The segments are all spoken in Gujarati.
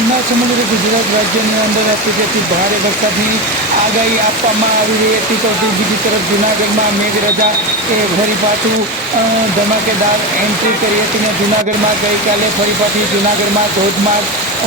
હાલના સમગ્ર ગુજરાત રાજ્યની અંદર અત્યારથી ભારે વરસાદની આગાહી આપવામાં આવી રહી હતી. તો બીજી તરફ જૂનાગઢમાં મેઘરાજા એ ફરી પાછું ધમાકેદાર એન્ટ્રી કરી હતી ને જૂનાગઢમાં ગઈકાલે ફરી પાછી જૂનાગઢમાં ધોધમાર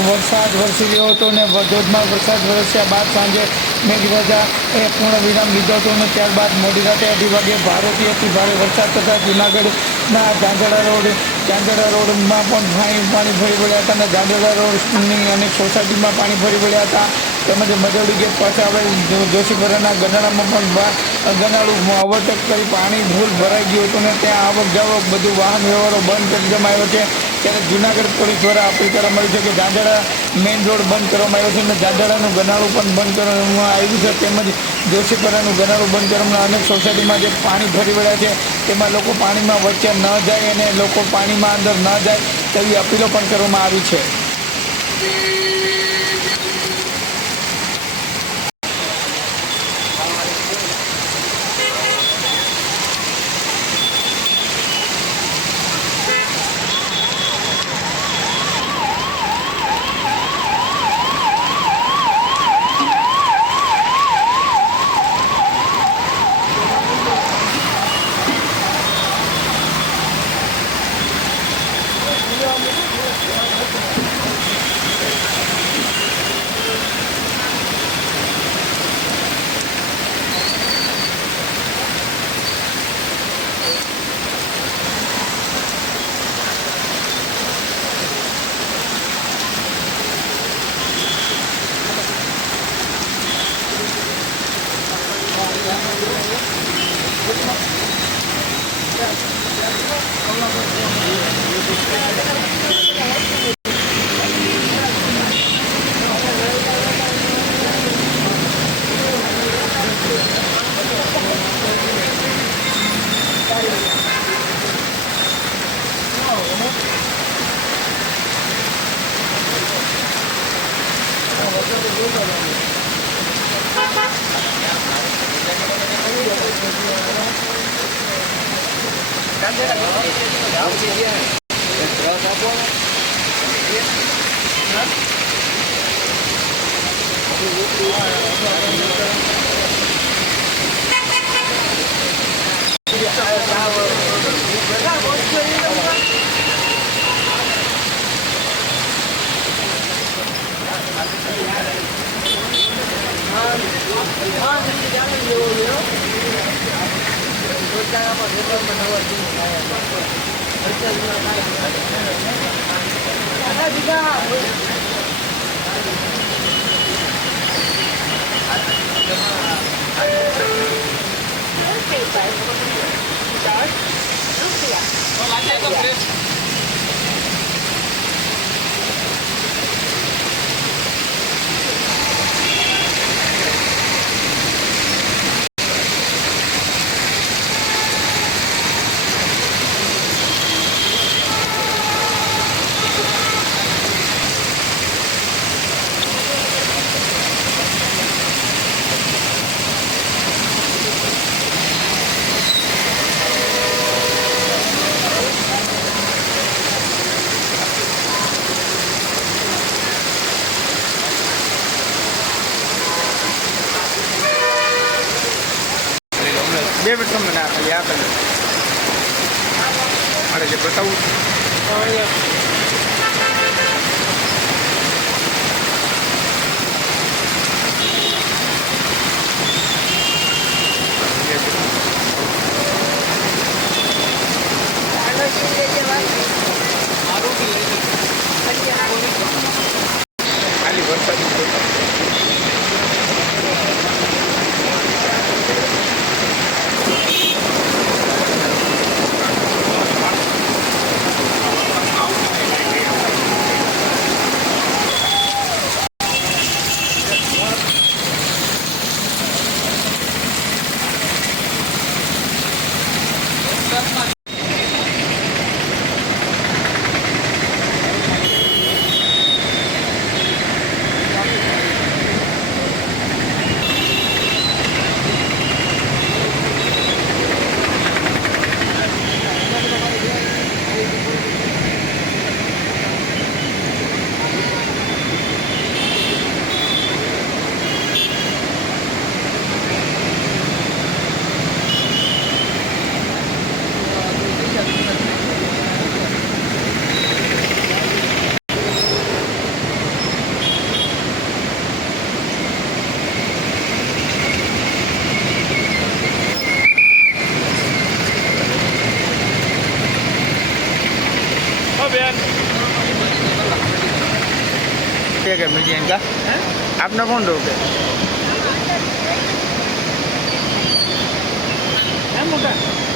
વરસાદ વરસી રહ્યો હતો ને ધોધમાર વરસાદ વરસ્યા બાદ સાંજે મેઘરાજા એ પૂર્ણ વિરામ લીધો હતો અને ત્યારબાદ મોડી રાતે 2:30 વાગે ભારેથી અતિ ભારે વરસાદ થતાં જૂનાગઢના ઝાંઝડા રોડમાં પણ પાણી ફરી વળ્યા હતા અને ઝાંઝડા રોડની અનેક સોસાયટીમાં પાણી ફરી વળ્યા હતા. તેમજ મજવડી ગેટ પાસે આવેલ જોશીપરાના ગનાળામાં પણ ગનાળું ઓવરટેક કરી પાણી ફૂલ ભરાઈ ગયું હતું અને ત્યાં આવક જાવક બધું વાહન વ્યવહારો બંધ કરી દેવામાં આવ્યો છે. ત્યારે જૂનાગઢ પોલીસ દ્વારા આપણી તરફ મળી છે કે ઝાંઝડા મેઇન રોડ બંધ કરવામાં આવ્યો છે અને ઝાંઝડાનું ગનાળું પણ બંધ કરવામાં આવ્યું છે. તેમજ જોશીપરાનું ગનાળું બંધ કરવામાં અનેક સોસાયટીમાં જે પાણી ફરી વળ્યા છે તેમાં લોકો પાણીમાં વચ્ચે ન જાય અને લોકો પાણીમાં અંદર ન જાય તેવી અપીલો પણ કરવામાં આવી છે. બે મિનિટ તમને ના ખાલી આ કરી મારે જે બતાવું ખાલી વરસાદ ठीक है मीडियम का आपने कौन रोके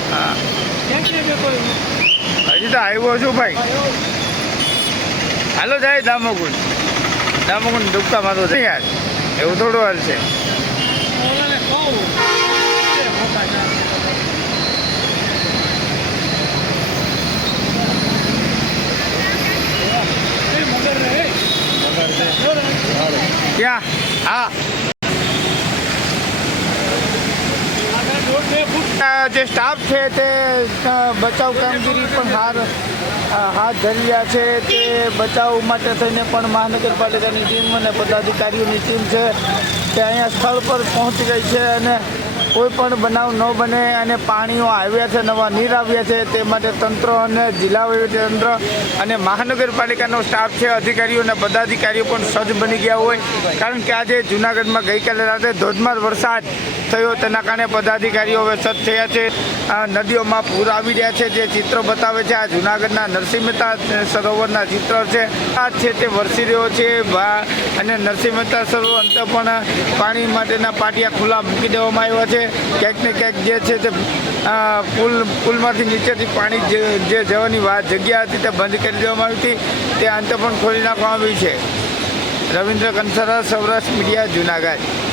हाँ હજી તો આવ્યો છું ભાઈ હાલો જાય દામોકુંડ ડૂબકામાં તો છે યાર એવું થોડું હાલ છે ક્યાં હા જે સ્ટાફ છે તે બચાવ કામગીરી પણ હાથ ધરી રહ્યા છે તે બચાવ માટે થઈને પણ મહાનગરપાલિકાની ટીમ અને પદાધિકારીઓની ટીમ છે તે અહીંયા સ્થળ પર પહોંચી ગઈ છે અને કોઈ પણ બનાવ ન બને અને પાણીઓ આવ્યા છે નવા નીર આવ્યા છે તે માટે તંત્ર અને જિલ્લા વહીવટીતંત્ર અને મહાનગરપાલિકાનો સ્ટાફ છે અધિકારીઓ અને પદાધિકારીઓ પણ સજ્જ બની ગયા હોય કારણ કે આજે જૂનાગઢમાં ગઈકાલે રાતે ધોધમાર વરસાદ થયો તેના કારણે પદાધિકારીઓ હવે સજ્જ થયા છે નદીઓમાં પૂર આવી રહ્યા છે જે ચિત્ર બતાવે છે આ જૂનાગઢના નરસિંહ મહેતા સરોવરના ચિત્ર છે આ છે તે વરસી રહ્યો છે અને નરસિંહ મહેતા સરોવર અંતે પણ પાણી માટેના પાટિયા ખુલ્લા મૂકી દેવામાં આવ્યા છે ક્યાંક ને ક્યાંક જે છે તે પુલમાંથી નીચેથી પાણી જે જવાની જગ્યા હતી તે બંધ કરી દેવામાં આવી હતી તે અંતે પણ ખોલી નાખવામાં આવી છે રવિન્દ્ર કંસારા સૌરાષ્ટ્ર મીડિયા જૂનાગઢ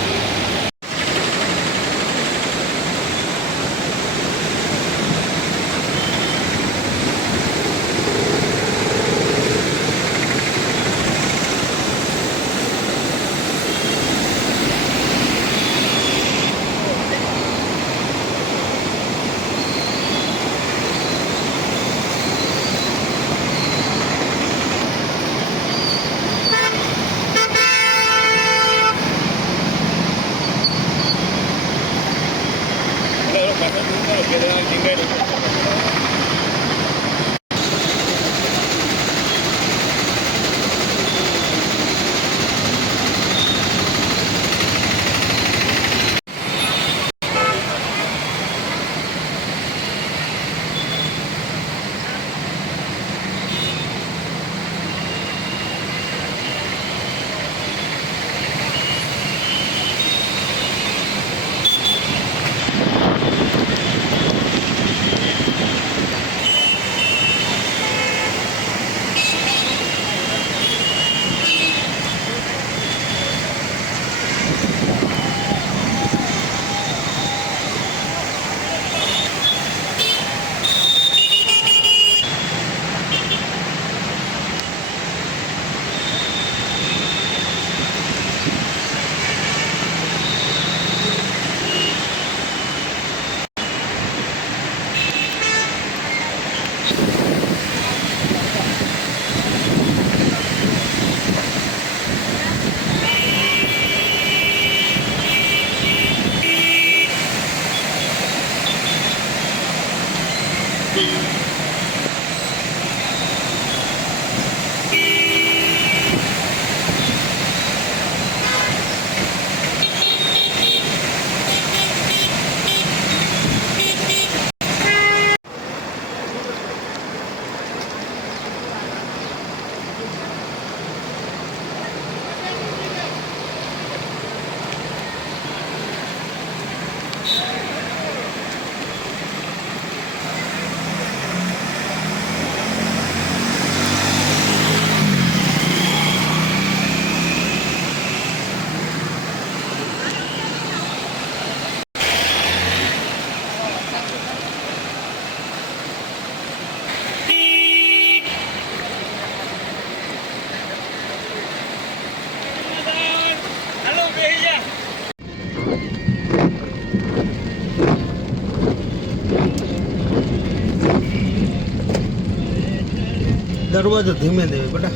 દરવાજો ધીમે દેવે બેટા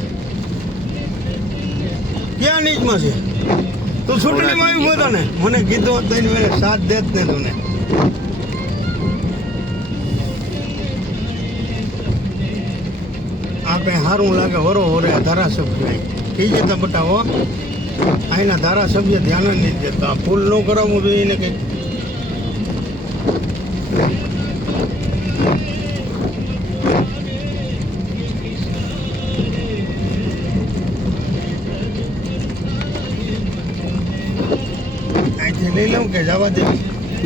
ક્યાં નીચમાં છે તું છૂટણીમાં આવ્યું હતો ને મને કીધું હતું મેં સાથ દેત ને તું આ કઈ સારું લાગે વરો વરે ધારાસભ્ય કઈ જતા બતાવો અહીંના ધારાસભ્ય ધ્યાન જ નહીં દેતા ફૂલ ન કરાવવું જોઈએ ને કંઈક કે જવા દે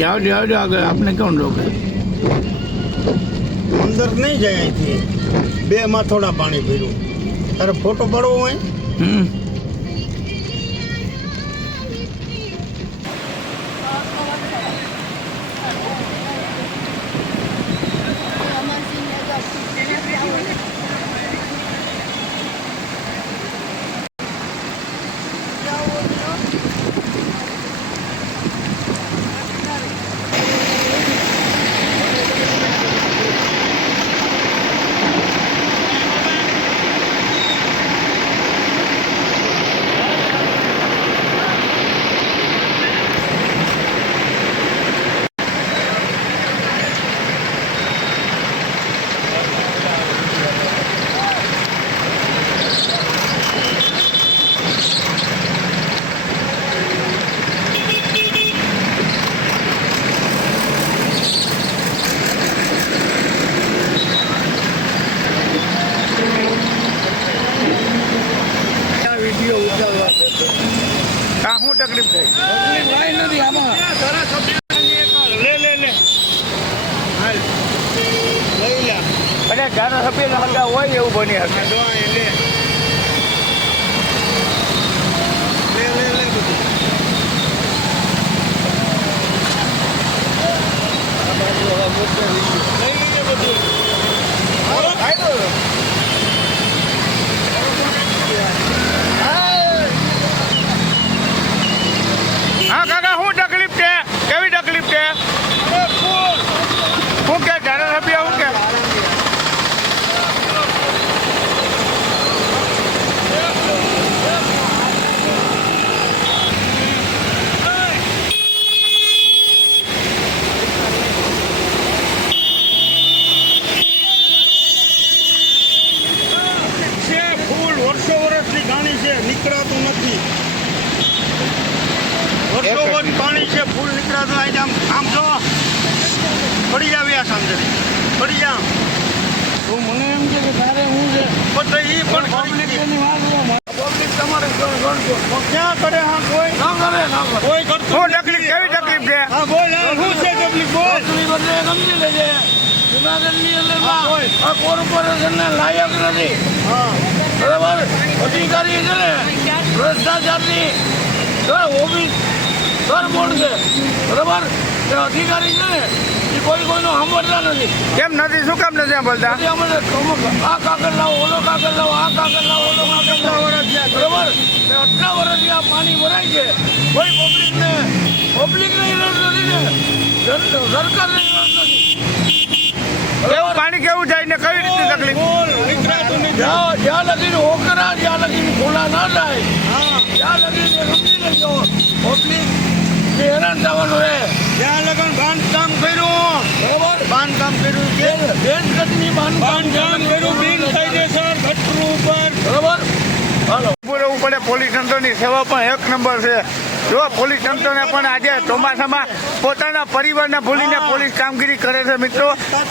જાઓ જાઓ જાઓ આગળ આપને કોણ રોકે અંદર નહીં જાય અહીંથી 2 માં થોડા પાણી ભર્યું તારે ફોટો પાડવો હોય હમ આ શું તકલીફ થઈ નથી આમાં લે લે લે હાલ લઈ લે અને ધારાસભ્ય હગા હોય એવું બની શકે લે લે લે લે બધું લઈ લીધે બધું હા કાકા શું તકલીફ છે કેવી તકલીફ છે શું કે ધારાસભ્ય શું કે છે ફૂલ વર્ષો વર્ષની ઘાણી છે નીકળાતું નથી વર્ષો વર્ષ પાણી છે ફૂલ નીકળાતું અહીં આમ જો પડી જાવ્યા સમજે પડી જા તો મને એમ છે કે તારે હું છે પણ એ પણ પબ્લિકની વાત પબ્લિક તમારે ગણજો ક્યાં કરે હા કોઈ ના કરે ના કરે કોઈ કરતું શું તકલીફ કેવી તકલીફ છે હા બોલ હા શું છે તકલીફ બોલ નોકરી બદલે સમજી લેજે જુનાગઢની અંદરમાં આ કોર્પોરેશનને લાયક નથી હા બરાબર અધિકારી છે ને ભ્રષ્ટાચારની ઓફિસ ઘર બોર્ડ છે બરાબર એ અધિકારી છે ને એ કોઈનો સાંભળતા નથી કેમ નથી શું કામ નથી સાંભળતા અમને આ કાગળ લાવો ઓલો કાગળ લાવો આ કાગળ લાવો ઓલો કાગળ લાવો બરાબર આટલા વર્ષથી આ પાણી ભરાય છે કોઈ પબ્લિકને ઇલાજ નથી ને સરકારને ઇલાજ નથી કેવું પાણી કેવું જાય ને કઈ રીતે તકલીફ બોલ નીકળાતું નથી જ્યાં લગીને હોકરા જ્યાં લગીને ખોલા ના જાય હા જ્યાં લગીને સમજી લેજો પબ્લિક હેરાન થવાનું રહે ત્યાં લગન બાંધકામ કર્યું બરોબર બાંધકામ કર્યું કે બેનગઢની બાંધકામ કર્યું બિન કાયદેસર ગટરું ઉપર બરોબર હાલો ઉભું રહેવું પડે પોલીસ તંત્રની સેવા પણ 1 નંબર છે જો પોલીસ તંત્રને પણ આજે ચોમાસામાં પોતાના પરિવારને ભૂલીને પોલીસ કામગીરી કરે છે મિત્રો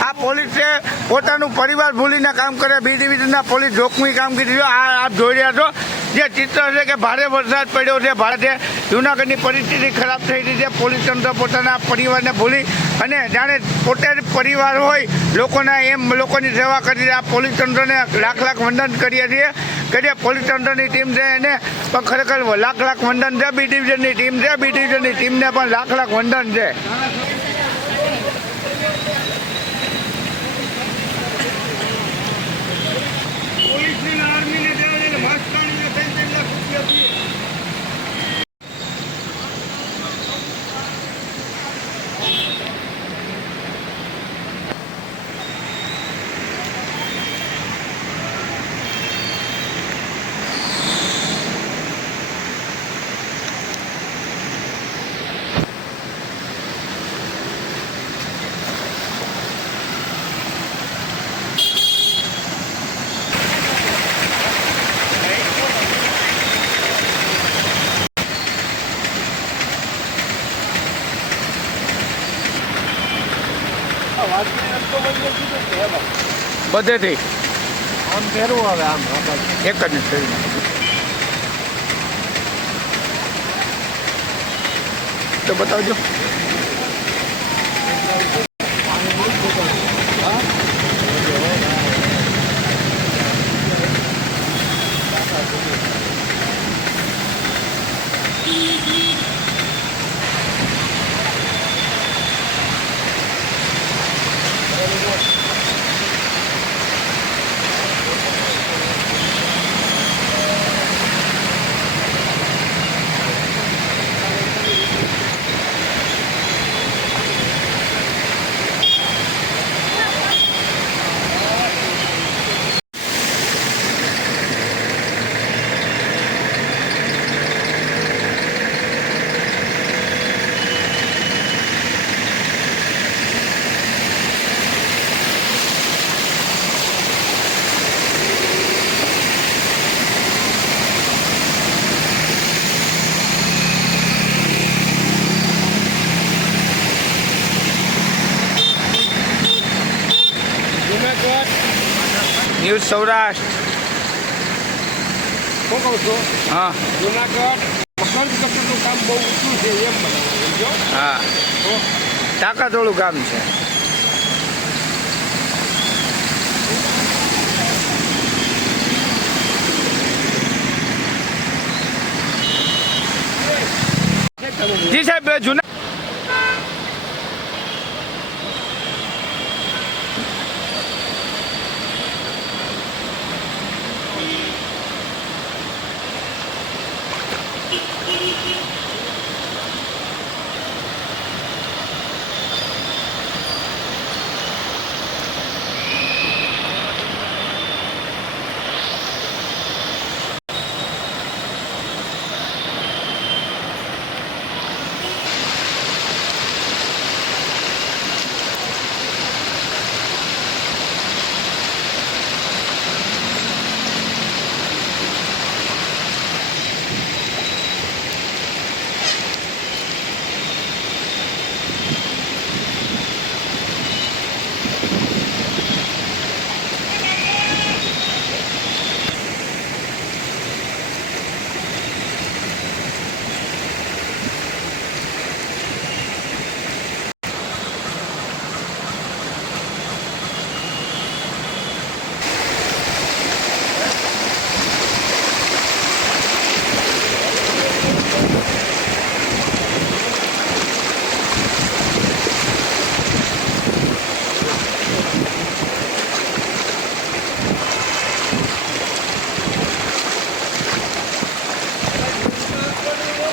આ પોલીસ છે પોતાનું પરિવાર ભૂલીને કામ કરે બી ડિવિઝનના પોલીસ જોખમી કામગીરી જો આ આપ જોઈ રહ્યા છો જે ચિત્ર છે કે ભારે વરસાદ પડ્યો છે ભારે જૂનાગઢની પરિસ્થિતિ ખરાબ થઈ રહી છે પોલીસ તંત્ર પોતાના પરિવારને ભૂલી અને જાણે પોતે જ પરિવાર હોય લોકોના એમ લોકોની સેવા કરી રહ્યા પોલીસ તંત્રને લાખ લાખ વંદન કરીએ છીએ કે જે પોલીસ તંત્રની ટીમ છે એને પણ ખરેખર લાખ લાખ વંદન છે બી ડિવિઝનની ટીમ છે બી ડિવિઝનની ટીમને પણ લાખ લાખ વંદન છે પોલીસની આર્મીને દેવા દે માસ્કાણીને 3 લાખ રૂપિયા આપીએ બધેથી આમ ફેરવું આવે આમ એક જ નથી તો બતાવજો. ન્યૂઝ સૌરાષ્ટ્ર. શું કહું છું હા જુનાગઢ મકરનું કામ બહુ ઊંચું છે એમ બનાવવાનું સમજો. હા, તાકાતવાળું ગામ છે. જી સાહેબ, જૂના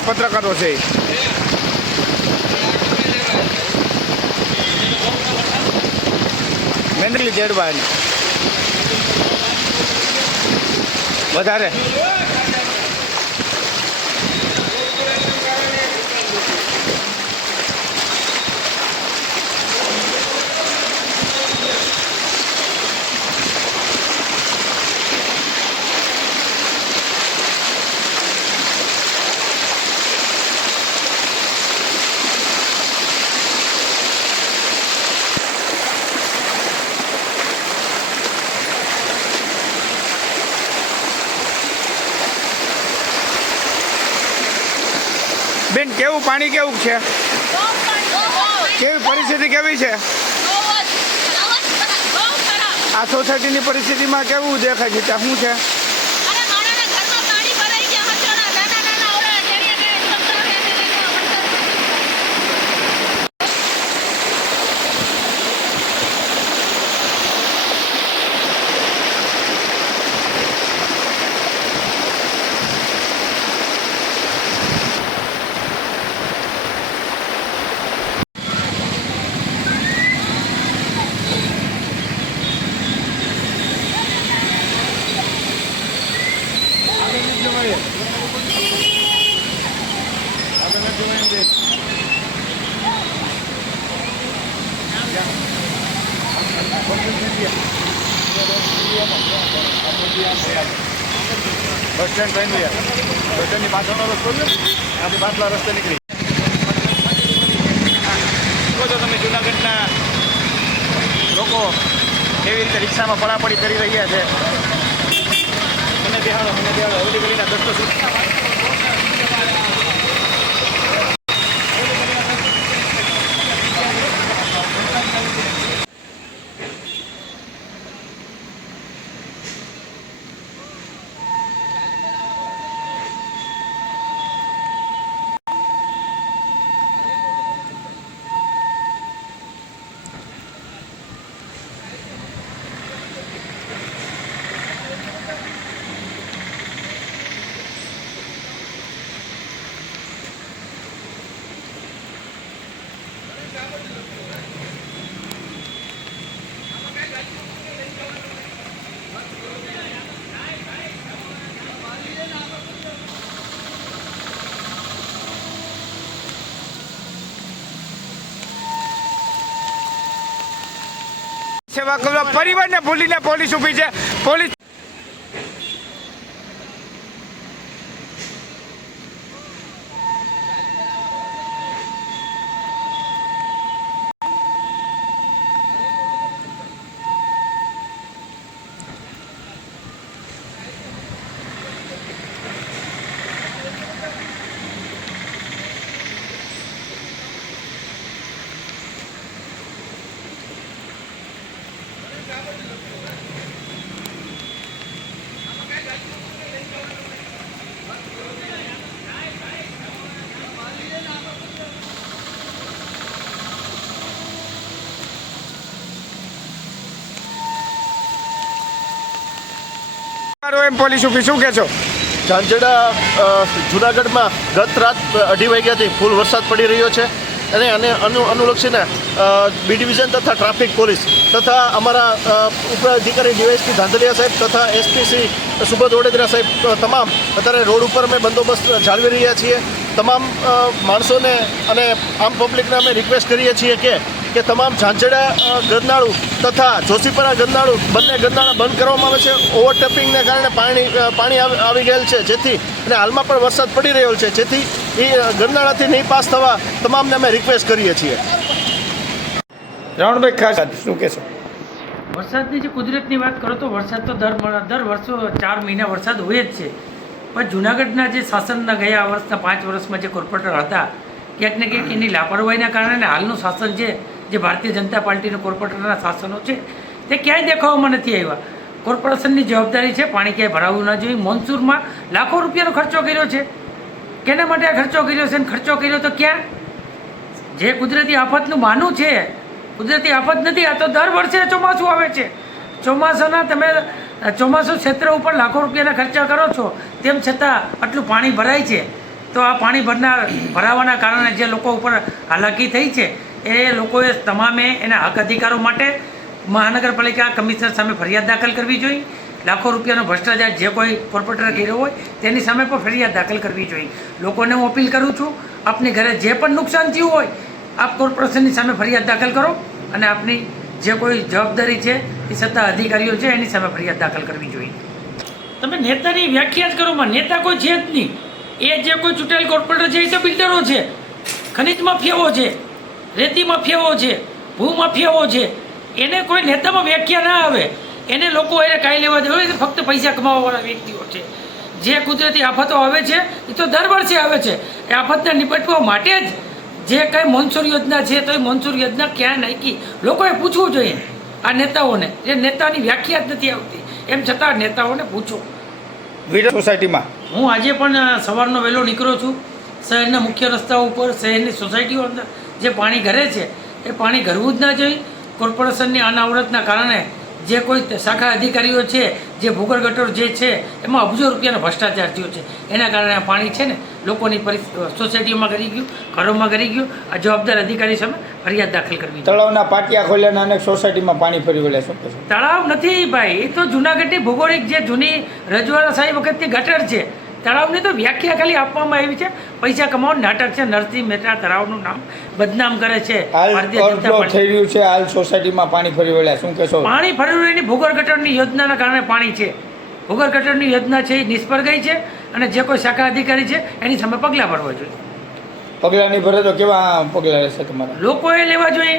પત્રકારો છે. મેન્દ્રલી જેડવાન વધારે બેન, કેવું પાણી કેવું છે? કેવી પરિસ્થિતિ કેવી છે? આ સોસાયટીની પરિસ્થિતિમાં કેવું દેખાય છે? ત્યાં શું છે? બસ સ્ટેન્ડ બન્યું યાર. બસ સ્ટેન્ડની પાછળનો રસ્તો છે, ત્યાંથી પાછલા રસ્તે નીકળી. જો તમે જુનાગઢના લોકો કેવી રીતે રિક્ષામાં પડાપડી કરી રહ્યા છે. મને બેહાડો અવધી ગલીના દસ્તો સુધી પરિવારને ભૂલીને પોલીસ ઊભી છે. પોલીસ એમ પોલીસ ઊભી, શું કહેશો? ઝાંઝડા જુનાગઢમાં ગત રાત 2:30 વાગ્યાથી ફૂલ વરસાદ પડી રહ્યો છે અને અનુલક્ષીને બી ડિવિઝન તથા ટ્રાફિક પોલીસ તથા અમારા ઉપર અધિકારી ડીવાયએસપી ધાંધલિયા સાહેબ તથા એસપી શ્રી સુબ્રત વડોદરા સાહેબ તમામ અત્યારે રોડ ઉપર અમે બંદોબસ્ત જાળવી રહ્યા છીએ. તમામ માણસોને અને આમ પબ્લિકને અમે રિક્વેસ્ટ કરીએ છીએ કે તમામ ઝાંઝડા ગરનાળું તથા જોશીપરા ગરનાળું બંને ગરનાળા બંધ કરવામાં આવે છે. ઓવરટેપિંગને કારણે પાણી આવી ગયેલ છે, જેથી અને હાલમાં પણ વરસાદ પડી રહ્યો છે, જેથી એ ગરનાળાથી નહીં પાસ થવા તમામને અમે રિક્વેસ્ટ કરીએ છીએ. રાવણભાઈ ખાસ શું કહેશો? વરસાદની જે કુદરતની વાત કરો તો વરસાદ તો દર વર્ષો 4 મહિના વરસાદ હોય જ છે. પણ જૂનાગઢના જે શાસનના ગયા વર્ષના 5 વર્ષમાં જે કોર્પોરેટર હતા, ક્યાંક ને ક્યાંક એની લાપરવાહીના કારણે હાલનું શાસન છે, જે ભારતીય જનતા પાર્ટીના કોર્પોરેટરના શાસનો છે, તે ક્યાંય દેખાવામાં નથી આવ્યા. કોર્પોરેશનની જવાબદારી છે પાણી ક્યાંય ભરાવવું ના જોઈએ. મોન્સૂનમાં લાખો રૂપિયાનો ખર્ચો કર્યો છે. કેના માટે આ ખર્ચો કર્યો છે? અને ખર્ચો કર્યો તો ક્યાં? જે કુદરતી આફતનું બહાનું છે, કુદરતી આફત નથી. આ તો દર વર્ષે ચોમાસું આવે છે. ચોમાસાના તમે ચોમાસું ક્ષેત્ર ઉપર લાખો રૂપિયાના ખર્ચા કરો છો, તેમ છતાં આટલું પાણી ભરાય છે. તો આ પાણી ભરાવાના કારણે જે લોકો ઉપર હાલાકી થઈ છે, એ લોકોએ તમામે એના હક અધિકારો માટે મહાનગરપાલિકા કમિશનર સામે ફરિયાદ દાખલ કરવી જોઈએ. લાખો રૂપિયાનો ભ્રષ્ટાચાર જે કોઈ કોર્પોરેટર કર્યો હોય તેની સામે પણ ફરિયાદ દાખલ કરવી જોઈએ. લોકોને હું અપીલ કરું છું, આપની ઘરે જે પણ નુકસાન થયું હોય, આપ કોર્પોરેશનની સામે ફરિયાદ દાખલ કરો અને આપની જે કોઈ જવાબદારી છે એ સત્તા અધિકારીઓ છે એની સામે ફરિયાદ દાખલ કરવી જોઈએ. તમે નેતાની વ્યાખ્યા જ કરો. નેતા કોઈ છે જ નહીં. એ જે કોઈ ચૂંટાયેલ કોર્પોરેટર છે એ તો બિલ્ડરો છે, ખનિજ માફિયાઓ છે, રેતી માફિયાઓ છે, ભૂ માફિયાઓ છે. એને કોઈ નેતામાં વ્યાખ્યા ના આવે. એને લોકો એને કાંઈ લેવા દેવા હોય, ફક્ત પૈસા કમાવાવાળા વ્યક્તિઓ છે. જે કુદરતી આફતો આવે છે એ તો દર વર્ષે આવે છે. એ આફતને નિપટવા માટે જ જે કાંઈ મોન્સૂન યોજના છે, તો એ મોન્સૂન યોજના ક્યાં નાખી લોકોએ પૂછવું જોઈએ આ નેતાઓને. જે નેતાની વ્યાખ્યા જ નથી આવતી, એમ છતાં નેતાઓને પૂછો. વિડો સોસાયટીમાં હું આજે પણ સવારનો વહેલો નીકળ્યો છું. શહેરના મુખ્ય રસ્તાઓ ઉપર, શહેરની સોસાયટીઓ અંદર જે પાણી ઘરે છે એ પાણી ઘરવું જ ના જોઈએ. કોર્પોરેશનની અનાવરતના કારણે જે કોઈ શાખા અધિકારીઓ છે, જે ભૂગર્ભ ગટર જે છે એમાં અબજો રૂપિયાનો ભ્રષ્ટાચાર થયો છે. એના કારણે આ પાણી છે ને લોકોની સોસાયટીઓમાં ગરી ગયું, ઘરોમાં ગરી ગયું. આ જવાબદાર અધિકારી સામે ફરિયાદ દાખલ કરવી. તળાવના પાટિયા ખોલ્યાના અનેક સોસાયટીમાં પાણી ફરી વળ્યા. શું કહેશો? તળાવ નથી ભાઈ, એ તો જૂનાગઢની ભૌગોલિક જે જૂની રજવાડા સાહેબ વખતની ગટર છે. તળાવની તો વ્યાખ્યા ખાલી આપવામાં આવી છે. પૈસા કમાવાનું નાટક છે. નરસિંહ મહેતા તળાવનું નામ બદનામ કરે છે. થઈ રહ્યું છે હાલ સોસાયટીમાં પાણી ફરી વળ્યા. શું કહેશો? પાણી ફરી વળીની ભૂગર્ભ ગટરની યોજનાના કારણે પાણી છે. ભૂગર્ભ ગટરની યોજના છે એ નિષ્ફળ ગઈ છે અને જે કોઈ શાખા અધિકારી છે એની સામે પગલાં ભરવા જોઈએ. પગલાં નહીં ભરે તો કેવા પગલાં રહેશે તમારા? લોકોએ લેવા જોઈએ.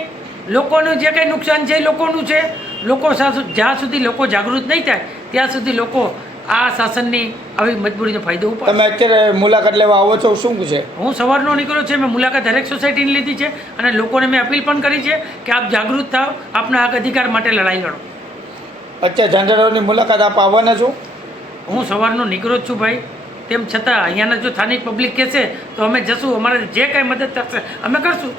લોકોનું જે કંઈ નુકસાન છે એ લોકોનું છે. લોકો જ્યાં સુધી લોકો જાગૃત નહીં થાય ત્યાં સુધી લોકો આ શાસનની આવી મજબૂરીનો ફાયદો ઉપાડે. તમે અત્યારે મુલાકાત લેવા આવો છો, શું છે? હું સવારનો નીકળ્યો છે. મેં મુલાકાત દરેક સોસાયટીની લીધી છે અને લોકોને મેં અપીલ પણ કરી છે કે આપ જાગૃત થાવ, આપના હક અધિકાર માટે લડાઈ લડો. અત્યારે ઝાંઝરાની મુલાકાત આપ આવવાના છો? હું સવારનો નીકળ્યો જ છું ભાઈ. તેમ છતાં અહીંયાના જો સ્થાનિક પબ્લિક કહેશે તો અમે જશું. અમારે જે કાંઈ મદદ થશે અમે કરશું.